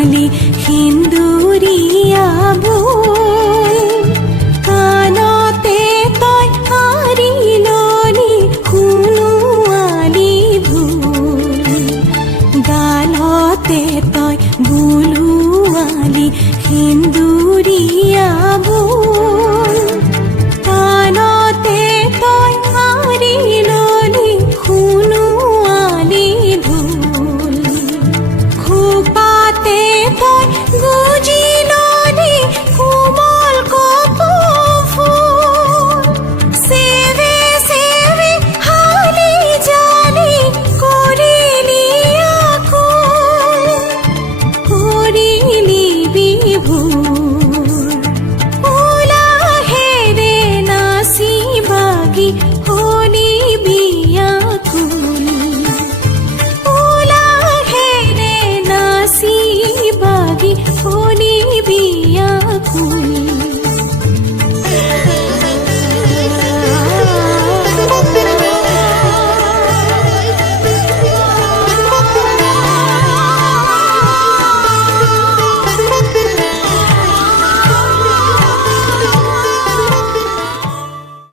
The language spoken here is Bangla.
গুলুয়ালি সিন্দুরিয়া ভুল কাণতে তই আঁৰি ললি সোণোৱালী ভুল গালতে তই গুলুৱালী সিন্দুরিয়া ভুল কাণতে তই আঁৰি ললি সোণোৱালী ভুল খোপাতে তই গুজি ললি কোমল কপৌফুল সেৱে সেৱে হালি জালি কৰিলি আকুল কৰিলি বিভোৰ উলাহেৰে নাচি বাগি হলি বিয়াকুল উলাহেৰে নাচি বাগি হলি বিয়াকুল